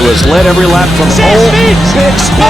do is lead every lap from pole. Big spin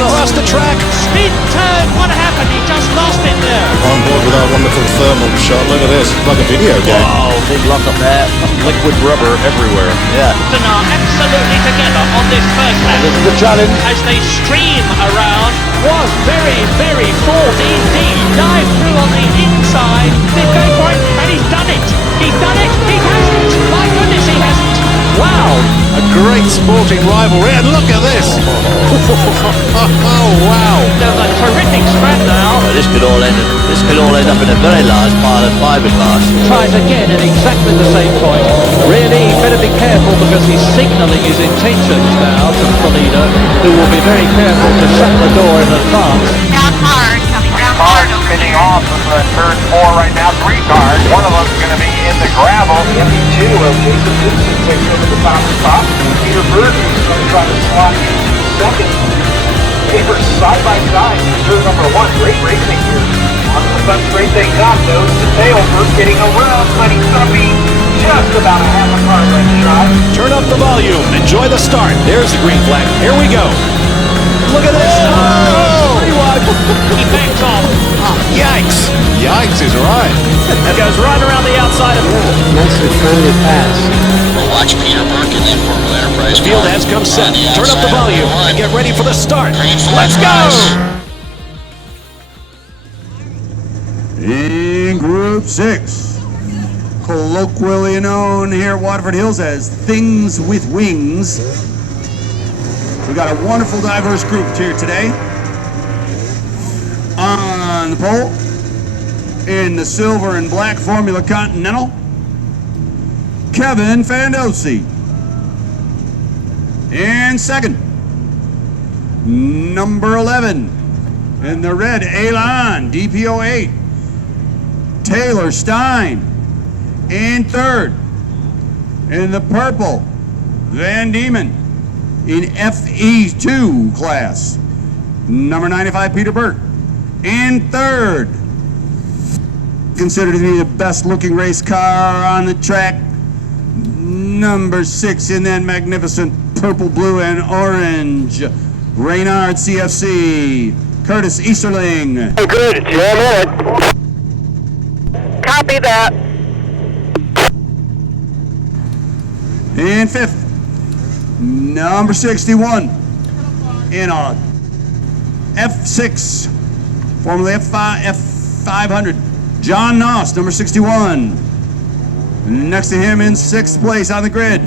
across the track. Spin turn. What happened? He just lost it there. On board with our wonderful thermal shot. Look at this. It's like a video game. Oh, big lock up there. Liquid rubber everywhere. Yeah. Are absolutely together on this first lap. This is the challenge. As they stream around, was very, very fought indeed. Dive through on the inside. They're going for it, and he's done it. He's done it. He hasn't. My goodness, he hasn't. Wow. A great sporting rivalry, and look at this. Oh, wow. There's a terrific scrap now. This could all end up in a very large pile of fiberglass. Tries again at exactly the same point. Really, better be careful because he's signalling his intentions now to the leader, who will be very careful to shut the door in advance. Down hard, coming down hard. Spinning off of turn 4 right now. 3 cars. One of them's going to be in the gravel. MP2 of Jason Dixon takes over the top of the top. Peter Bird is going to try to slot in second. Papers side by side. Turn number 1. Great racing here. On the front straight they come. Nose to tail. Bird getting around, but he's going to be just about a half a car length shy. Turn up the volume. Enjoy the start. There's the green flag. Here we go. Look at this. Oh! He backs off. Yikes. Yikes is right. Goes right around the outside of Nicely friendly pass. Well, watch Peter Burke in that Formula Enterprise. The field has come set. Turn up the volume and get ready for the start. Let's go! In Group 6, colloquially known here at Waterford Hills as Things with Wings, we got a wonderful, diverse group here today. On the pole, in the silver and black Formula Continental, Kevin Fandozzi. In second, number 11, in the red Elan DPO8, Taylor Stein. In third, in the purple, Van Diemen. In FE2 class, number 95, Peter Burt. In third, considered to be the best looking race car on the track, number 6 in that magnificent purple, blue, and orange, Reynard CFC, Curtis Easterling. Good, Jim. Copy that. In fifth, number 61 in a F6, formerly F500, John Noss, number 61. Next to him in 6th place on the grid,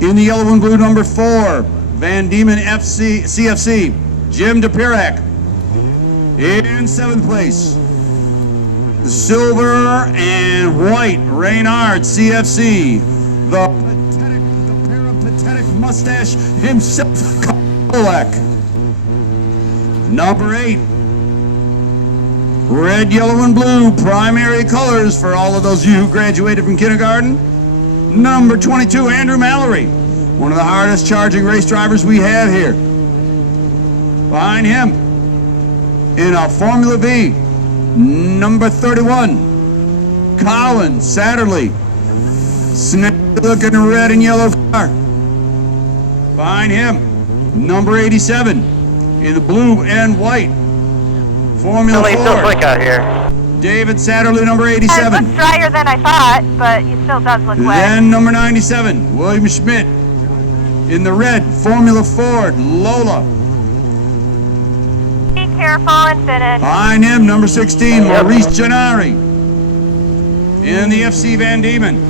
in the yellow and blue, number 4, Van Diemen CFC, Jim DePirac. In 7th place, the silver and white Reynard CFC, the peripatetic mustache himself, Kolak. Number 8, red, yellow, and blue, primary colors for all of those of you who graduated from kindergarten. Number 22, Andrew Mallory, one of the hardest charging race drivers we have here. Behind him, in a Formula V, number 31, Colin Satterley, snappy looking red and yellow car. Behind him, number 87, in the blue and white, Formula 4. So slick out here. David Satterley, number 87. It looks drier than I thought, but it still does look wet. Then number 97, William Schmidt. In the red, Formula Ford, Lola. Be careful and finish. Behind him, number 16, Maurice Gennari. In the FC Van Diemen,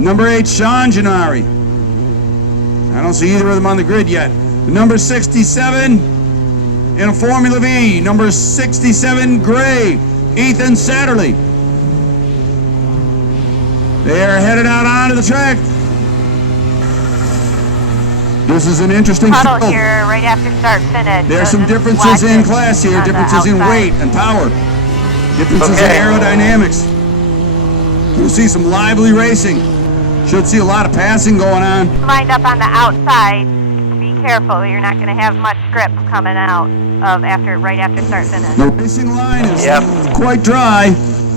number 8, Sean Gennari. I don't see either of them on the grid yet. Number 67, in a Formula V, number 67, gray, Ethan Satterley. They are headed out onto the track. This is an interesting Puddle field. here right after start finish. There's so some just differences watch in it class here, on the differences in outside. weight and power, differences in aerodynamics. You'll see some lively racing. Should see a lot of passing going on. Lined up on the outside. Be careful, you're not going to have much grip coming out of right after start finish. The racing line is quite dry,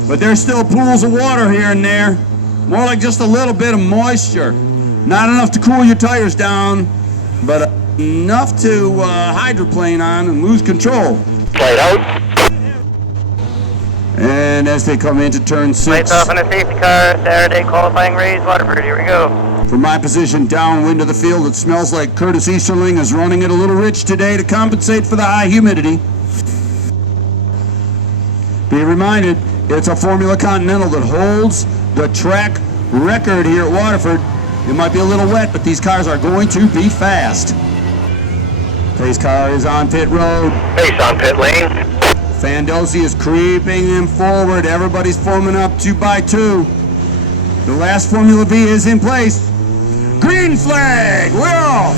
but there's still pools of water here and there. More like just a little bit of moisture. Not enough to cool your tires down, but enough to hydroplane on and lose control. Light out. And as they come into turn 6, Lights off on a safety car. Saturday qualifying race, Waterford. Here we go. from my position downwind of the field, it smells like Curtis Easterling is running it a little rich today to compensate for the high humidity. Be reminded, it's a Formula Continental that holds the track record here at Waterford. It might be a little wet, but these cars are going to be fast. Pace car is on pit road. Pace on pit lane. Fandozzi is creeping them forward. Everybody's forming up 2 by 2. The last Formula V is in place. Green flag, we're off.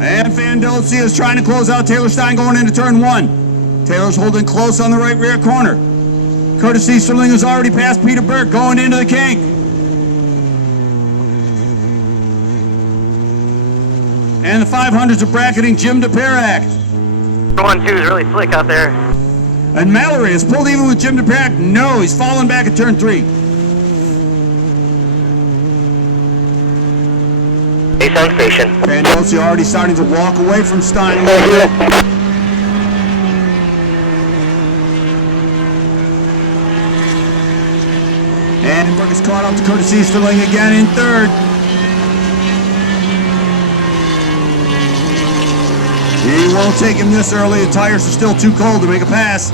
And Fandozzi is trying to close out Taylor Stein going into turn 1. Taylor's holding close on the right rear corner. Curtis Easterling has already passed Peter Burke going into the kink. And the 500s are bracketing Jim DePerac. 1-2 is really slick out there. And Mallory has pulled even with Jim DePerac. No, he's fallen back at turn 3. Pace on station. Fandozzi already starting to walk away from Stein a little bit. And Burke is caught up to Curtis Easterling again in 3rd. He won't take him this early. The tires are still too cold to make a pass.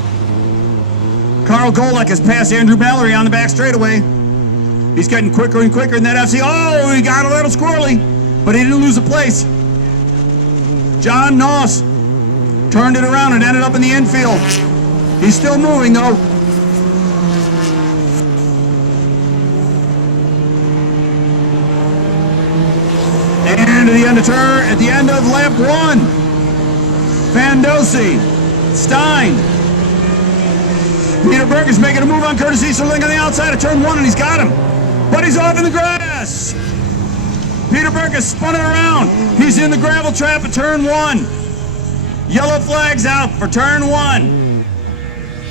Carl Golek has passed Andrew Mallory on the back straightaway. He's getting quicker and quicker in that FC. Oh, he got a little squirrely, but he didn't lose a place. John Noss turned it around and ended up in the infield. He's still moving though. And at the end of lap 1. Fandozzi, Stein. Peter Burke is making a move on Curtis Easterling on the outside of turn 1, and he's got him. But he's off in the grass. Peter Burke has spun it around. He's in the gravel trap at turn 1. Yellow flags out for turn 1.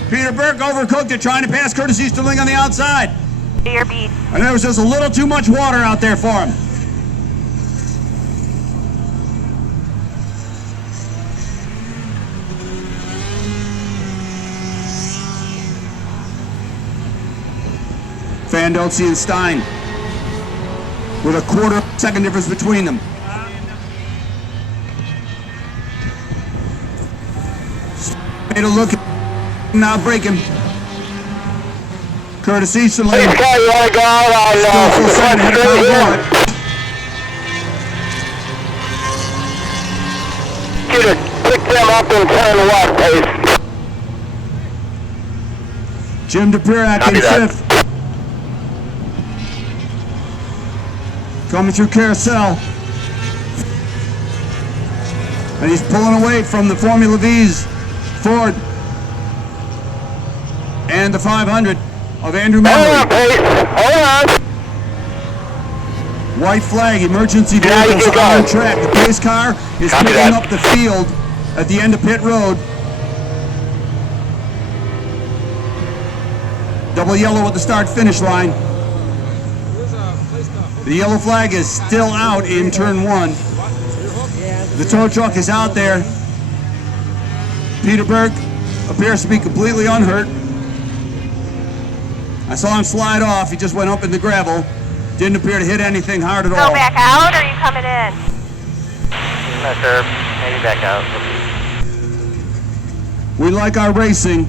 Peter Burke overcooked it, trying to pass Curtis Easterling on the outside. Your beat. And there was just a little too much water out there for him. Fandozzi and Stein with a quarter-second difference between them. Made a look, now breaking. Curtis Easterling. This guy, you want to go out on Still full second ahead of Kyle Bullock. Get it, pick them up and turn left, Pace. Jim DePerac Copy in that. 5th. Coming through Carousel. And he's pulling away from the Formula V's Ford and the 500 of Andrew Hold on, Mallory. Pace. Hold on. White flag, emergency Yeah, you vehicles can on go. track. The pace car is Copy picking that. up the field at the end of pit road. Double yellow at the start-finish line. The yellow flag is still out in turn 1. The tow truck is out there. Peter Burke appears to be completely unhurt. I saw him slide off. He just went up in the gravel. Didn't appear to hit anything hard at all. Go back out, or are you coming in? Not sure. Maybe back out. We like our racing.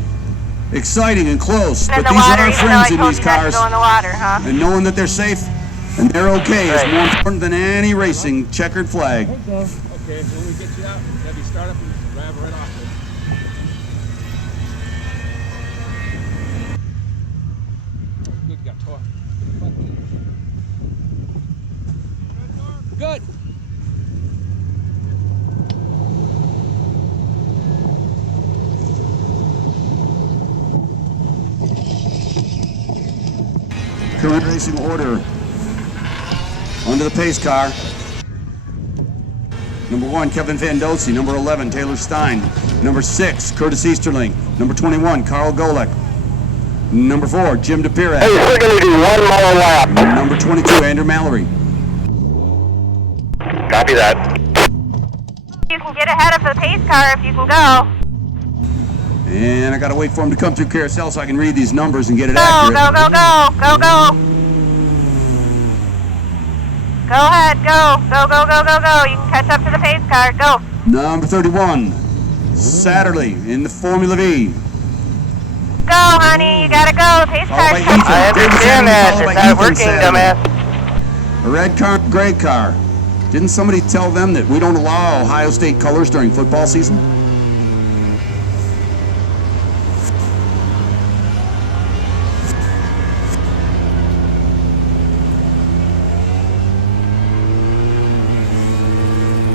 Exciting and close. In But the these water, are our even though I friends in told these you not to cars. go in the water, huh? And knowing that they're safe and they're okay is Right. more important than any racing checkered flag. Okay, when we get you out, have you start up and drive right off it. Good, you got torque. Good. Current racing order under the pace car. Number 1, Kevin Fandozzi. Number 11, Taylor Stein. Number 6, Curtis Easterling. Number 21, Carl Golek. Number 4, Jim DePirac. Hey, we're going to do one more lap. Number 22, Andrew Mallory. Copy that. You can get ahead of the pace car if you can go. And I gotta wait for him to come through carousel so I can read these numbers and get it Go, accurate. go, go, go, go, go. Go ahead, go, go, go, go, go, go. You can catch up to the pace car. Go. Number 31, Satterley in the Formula V. Go, honey. You gotta go. Pace Followed by car. Ethan. I understand that. It's not working, dumbass. A red car, gray car. Didn't somebody tell them that we don't allow Ohio State colors during football season?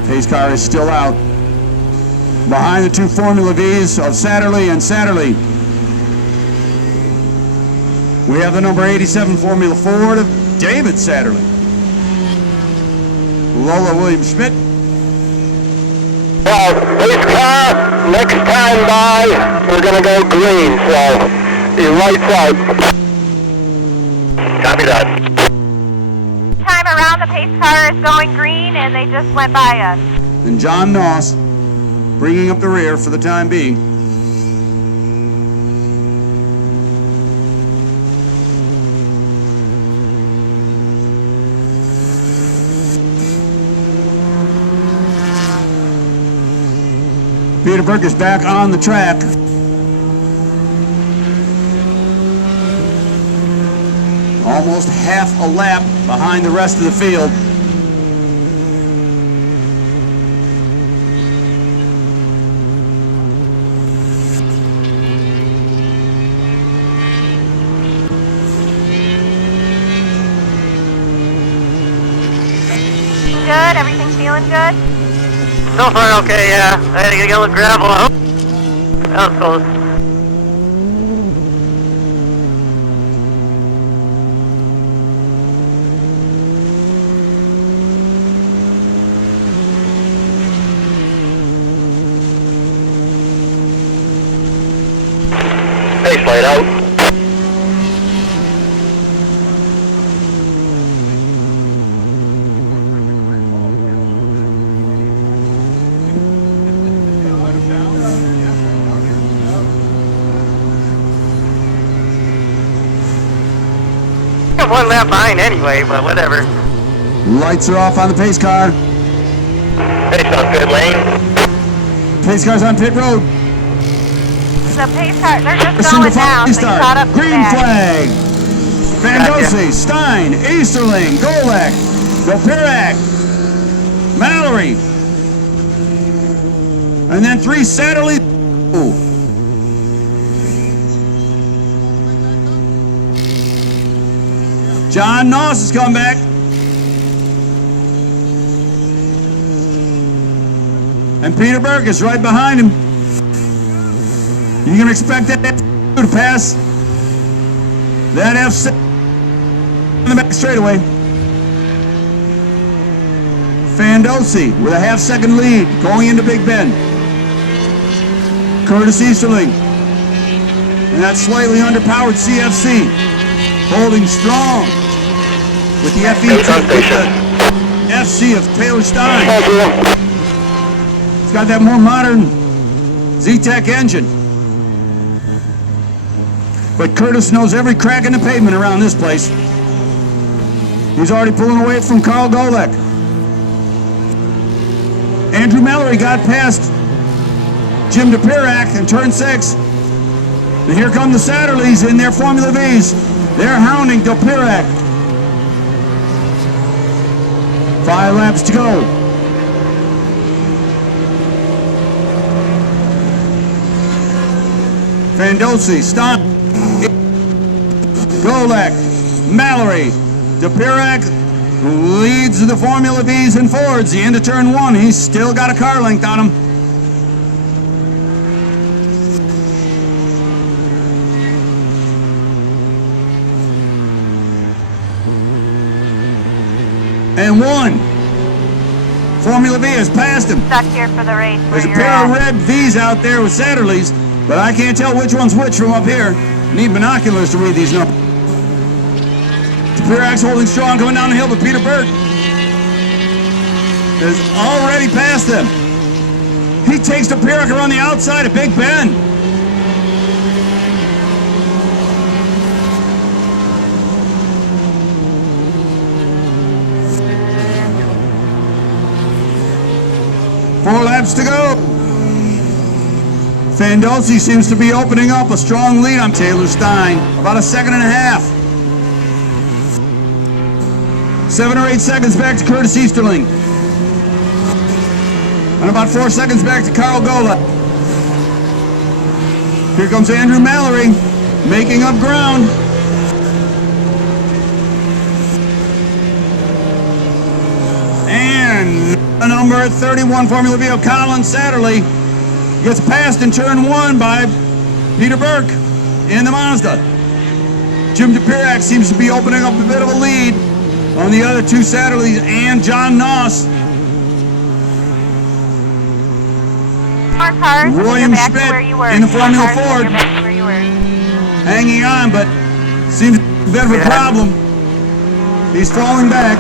Pace car is still out. Behind the 2 Formula Vs of Satterley and Satterley, we have the number 87 Formula Ford of David Satterley. Lola Williams-Schmidt. Well, pace car, next time by, we're going to go green, so your lights out. Copy that. Time around, the pace car is going green, and they just went by us. And John Noss bringing up the rear for the time being. Peter Burke is back on the track. Almost half a lap behind the rest of the field. Good? Everything feeling good? So far, okay, yeah. I had to get a little gravel out. That was close. Face light out. One lap behind anyway, but whatever. Lights are off on the pace car. Pace on pit lane. Pace car's on pit road. The pace car, they're just Listen going to now, so you caught up to Green that. flag. Fandozzi, Stein, Easterling, Golek, DePirac, Mallory. And then 3 Satterley. Ooh. John Noss has come back. And Peter Burke is right behind him. You can expect that to pass that F6 in the back straightaway. Fandozzi with a half-second lead going into Big Bend. Curtis Easterling and that slightly underpowered CFC holding strong with the FC of Taylor Stein. It's got that more modern Z-Tech engine. But Curtis knows every crack in the pavement around this place. He's already pulling away from Carl Golek. Andrew Mallory got past Jim DePirac in turn 6. And here come the Satterleys in their Formula Vs. They're hounding DePirac. 5 laps to go. Fandozzi, Stein, Golek, Mallory, DePirac leads the Formula Vs and Fords. The end of turn 1, he's still got a car length on him. And 1 Formula V has passed him. Stuck here for the race. There's a pair of red Vs out there with Satterleys, but I can't tell which one's which from up here. Need binoculars to read these numbers. Pirax holding strong, coming down the hill, but Peter Burke has already passed them. He takes the Pirax around the outside of Big Bend. Four laps to go. Fandolsi seems to be opening up a strong lead on Taylor Stein. About a second and a half. 7 or 8 seconds back to Curtis Easterling. And about 4 seconds back to Carl Gola. Here comes Andrew Mallory, making up ground. And number 31 Formula Vito, Colin Satterley, gets passed in turn 1 by Peter Burke in the Mazda. Jim DePirac seems to be opening up a bit of a lead on the other two Satterleys and John Noss. William Schmidt in the Formula Ford hanging on, but seems a bit of a problem. He's falling back.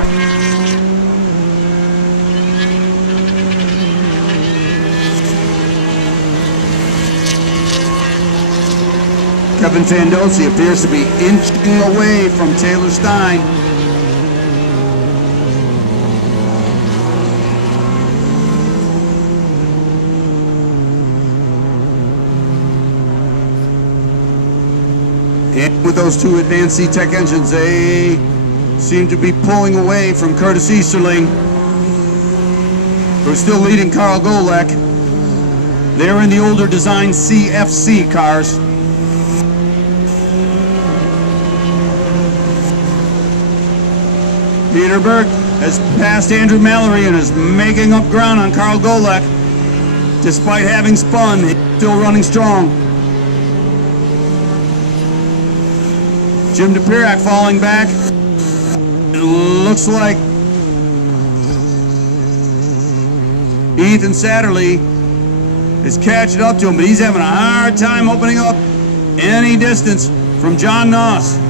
Kevin Fandolsi appears to be inching away from Taylor Stein. And with those two advanced C-Tech engines, they seem to be pulling away from Curtis Easterling, who's still leading Carl Golek. They're in the older design CFC cars. Peter Burke has passed Andrew Mallory and is making up ground on Carl Golek. Despite having spun, he's still running strong. Jim DePirac falling back. It looks like Ethan Satterley is catching up to him, but he's having a hard time opening up any distance from John Noss.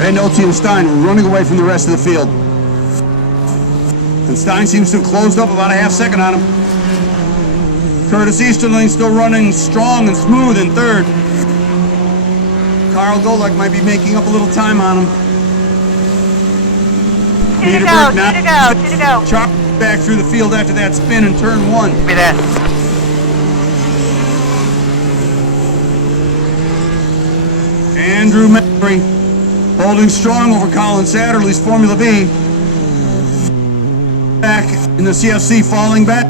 Fandolsi and Stein are running away from the rest of the field. And Stein seems to have closed up about a half second on him. Curtis Easterling still running strong and smooth in third. Carl Golek might be making up a little time on him. Two to go. Chopped back through the field after that spin in turn 1. Be that. Andrew Mallory holding strong over Colin Satterley's Formula V. Back in the CFC, falling back.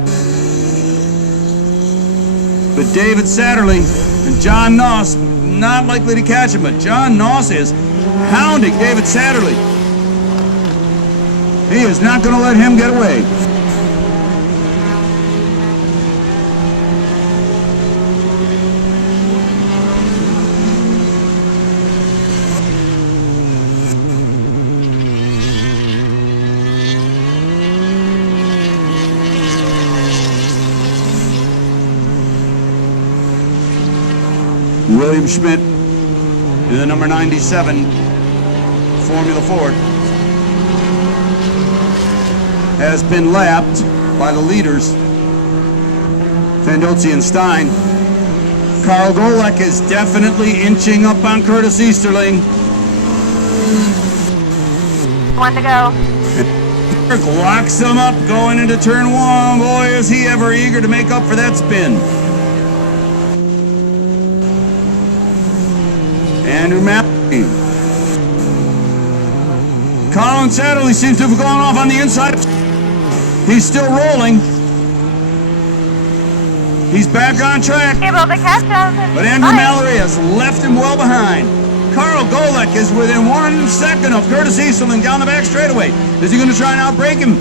But David Satterley and John Noss not likely to catch him, but John Noss is hounding David Satterley. He is not going to let him get away. William Schmidt in the number 97 Formula Ford has been lapped by the leaders, Fandolsi and Stein. Carl Golek is definitely inching up on Curtis Easterling. 1 to go. Burke locks him up going into turn 1. Boy, is he ever eager to make up for that spin. Andrew Mallory. Colin Satterley seems to have gone off on the inside. He's still rolling. He's back on track. Able to catch him. But Andrew Mallory has left him well behind. Carl Golek is within 1 second of Curtis Easterling down the back straightaway. Is he going to try and outbrake him?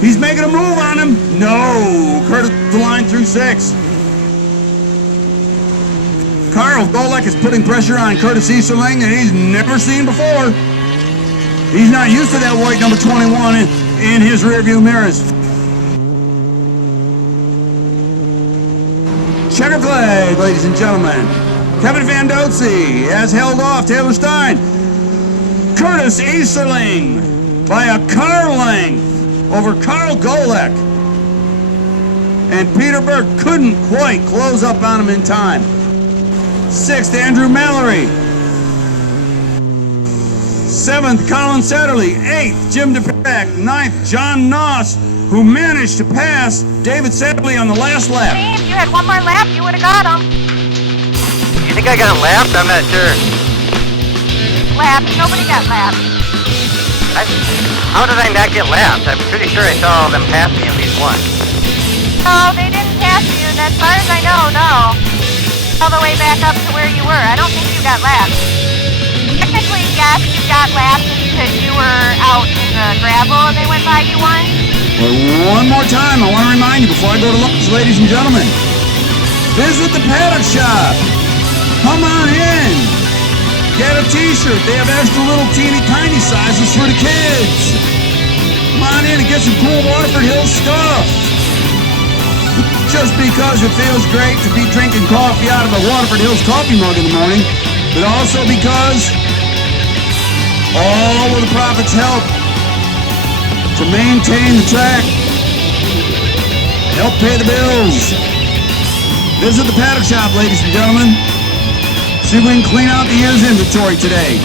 He's making a move on him. No. Curtis the line through 6. Carl Golek is putting pressure on Curtis Easterling that he's never seen before. He's not used to that white number 21 in his rearview mirrors. Checker flag, ladies and gentlemen. Kevin Van Dotze has held off Taylor Stein. Curtis Easterling by a car length over Carl Golek. And Peter Burke couldn't quite close up on him in time. 6th, Andrew Mallory. 7th, Colin Satterley. 8th, Jim DePack. 9th, John Noss, who managed to pass David Satterley on the last lap. Hey, if you had one more lap, you would have got him. You think I got lapped? I'm not sure. Lapped? Nobody got lapped. How did I not get lapped? I'm pretty sure I saw them pass me at least once. No, they didn't pass you, and as far as I know, no. All the way back up to where you were. I don't think you got lapped. Technically, yes, you got lapped because you were out in the gravel and they went by you once. But one more time, I want to remind you before I go to lunch, ladies and gentlemen. Visit the paddock shop. Come on in. Get a t-shirt. They have extra little teeny tiny sizes for the kids. Come on in and get some cool Waterford Hills stuff. Just because it feels great to be drinking coffee out of a Waterford Hills coffee mug in the morning, but also because all of the profits help to maintain the track, help pay the bills. Visit the paddock shop, ladies and gentlemen. See if we can clean out the year's inventory today.